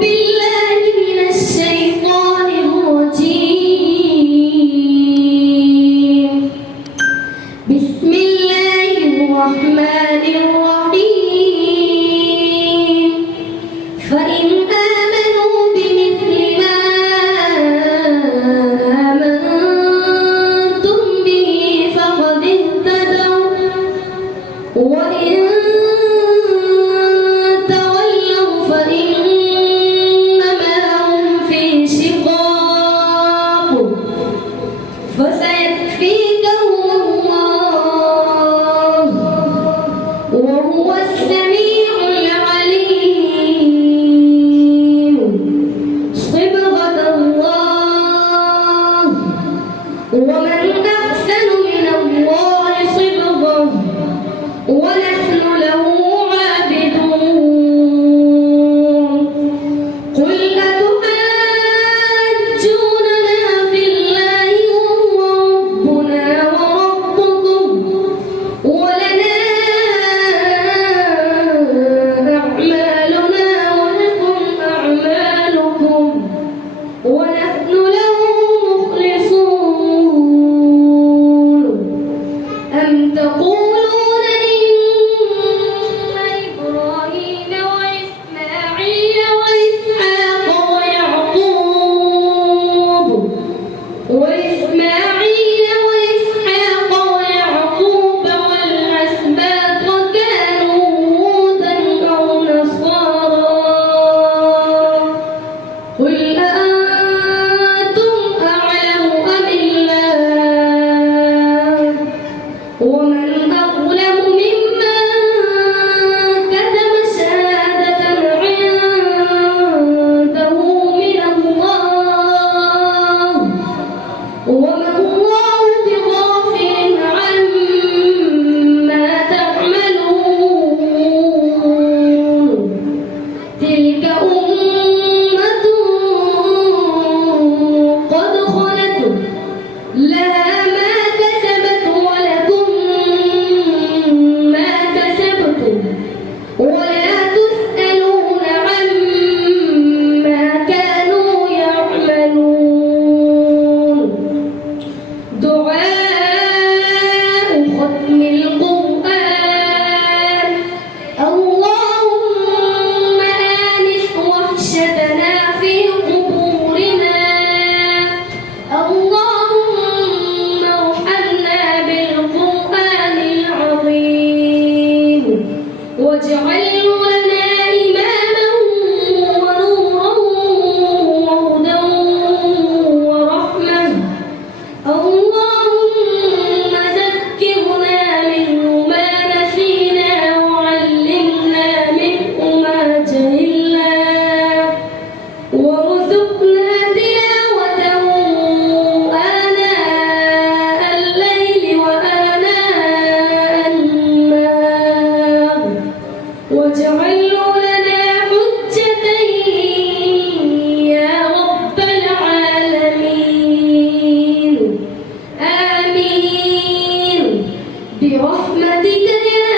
بالله من الشيطان الرجيم. بسم الله الرحمن الرحيم. فإن آمنوا بمثل ما آمنتم به فقد اهتدوا، وإن تولوا فإنما هم في شقاق فسيكفيكهم الله وهو السميع العليم. صبغة الله ومن أحسن من الله صبغة ونحن له عابدون. قل أتحاجوننا في الله وهو ربنا وربكم ولنا أعمالنا ولكم أعمالكم ونحن له مخلصون. أم تقولون إن إبراهيم وإسماعيل وإسحاق ويعقوب والأسباط كانوا هودا أو نصارى؟ قل أأنتم أعلم أم الله؟ ومن أظلم ممن كتم شهادة عنده من الله وما الله بغافل عما تعملون. تلك أمة قد خلت لها ما كسبت ولكم ما كسبتم ولا تسألون عما كانوا يعملون. دعاء ختم القرآن. اللهم آنس وحشتنا في قبورنا. اللهم ارحمنا بالقرآن العظيم واجعله لنا إماما ونورا وهدى ورحمة. اللهم ذكرنا منه ما نسينا وعلمنا منه ما جهلنا وارزقنا تلاوته آناء الليل وآناء النهار واجعله لنا حجة يا رب العالمين. آمين برحمتك يا